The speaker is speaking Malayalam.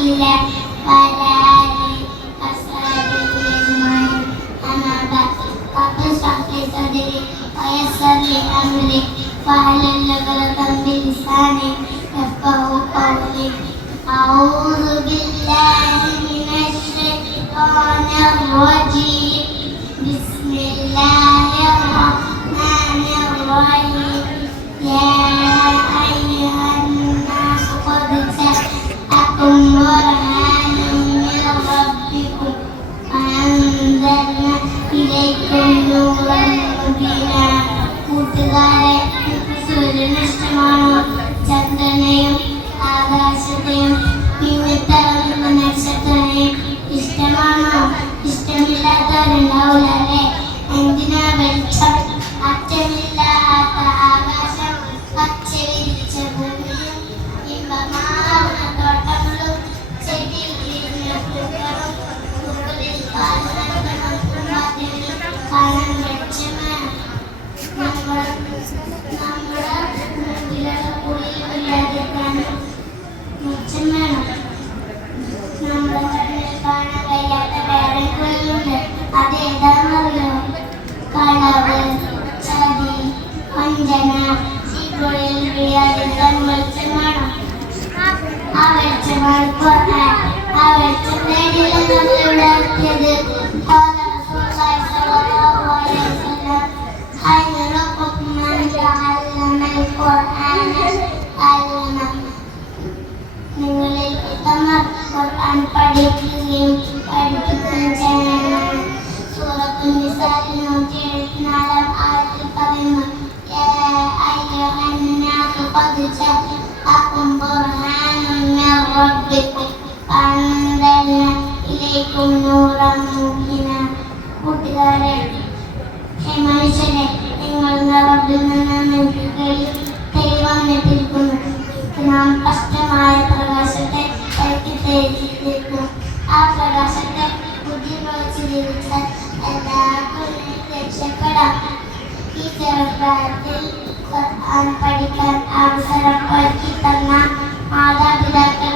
الله وعلى آله وصحبه أجمعين. أما بعد رب اشرح لي صدري ويسر لي أمري واحلل عقدة من لساني يفقهوا قولي. أعوذ بالله من الشيطان الرجيم. بسم الله الرحمن الرحيم. يا أيها الناس قد جاءكم برهان من ربكم وأنزلنا إليكم نورا مبينا. കൂട്ടുകാരെ, സൂര്യനിഷ്ടമാണോ? ചന്ദ്രനെയും ആകാശത്തെയും മിന്നിത്തിളങ്ങുന്ന നക്ഷത്രത്തെയും ഇഷ്ടമാണോ? ഇഷ്ടമില്ലാത്തവരുണ്ടാവില്ലേ? എന്തിനാ വെളിച്ചം? അറ്റമില്ലാത്ത ആകാശം, പച്ച വിരിച്ച ഭൂമിയും ഇമ്പമാർന്ന തോട്ടങ്ങളും ചെടിയിൽ വിരിഞ്ഞ പൂക്കളും ഉള്ളിൽ കാണാൻ വെളിച്ചമേ. നമ്മുടെ മുമ്പിലുള്ള കുളിയില്ലാതിരിക്കാനും വെളിച്ചം വേണം. നമ്മുടെ കണ്ണിൽ കാണാൻ കഴിയാത്ത വേറെ കുളിയുണ്ട്. അതേതാണെന്നറിയോ? കളവ്, ചതി, വഞ്ചന. ഈ കുളിയിൽ വീഴാതിരിക്കാൻ വെളിച്ചം വേണം. ആ വെളിച്ചമാണ് ഖുർആൻ. ആ വെളിച്ചം നേടിയില്ല നമ്മളിവിടെ എത്തിയത്. നിങ്ങളിൽ ഉത്തമർ ഖുർആൻ പഠിക്കുകയും പഠിപ്പിക്കുകയും ചെയ്യണം. സൂറത്തുൽ നിസാഇൽ 174 ആയത്തിൽ പറയുന്നു, യാ അയ്യുഹന്നാസു ഖദ് ജാഅക്കും ബുർഹാനുൻ മിർ റബ്ബിക്കും വഅൻസൽനാ ഇലൈക്കും നൂറൻ മുബീനാ. കൂട്ടുകാരെ, ഹേ മനുഷ്യരെ, നിങ്ങളുടെ റബ്ബിൽ നിന്ന് നിങ്ങൾക്ക് തെളിവന്നിട്ടിരിക്കുന്നു. നാം കഷ്ടമായ പ്രകാശത്തെ തേടിയിരിക്കുന്നു. ആ പ്രകാശത്തെ ബുദ്ധിമുട്ടിച്ച് ജീവിച്ചാൽ എല്ലാവർക്കും രക്ഷപ്പെടാം. ഈ ചെറുപ്രായത്തിൽ ഖുർആൻ പഠിക്കാൻ അവസരം ഒരുക്കി തന്ന മാതാപിതാക്കൾ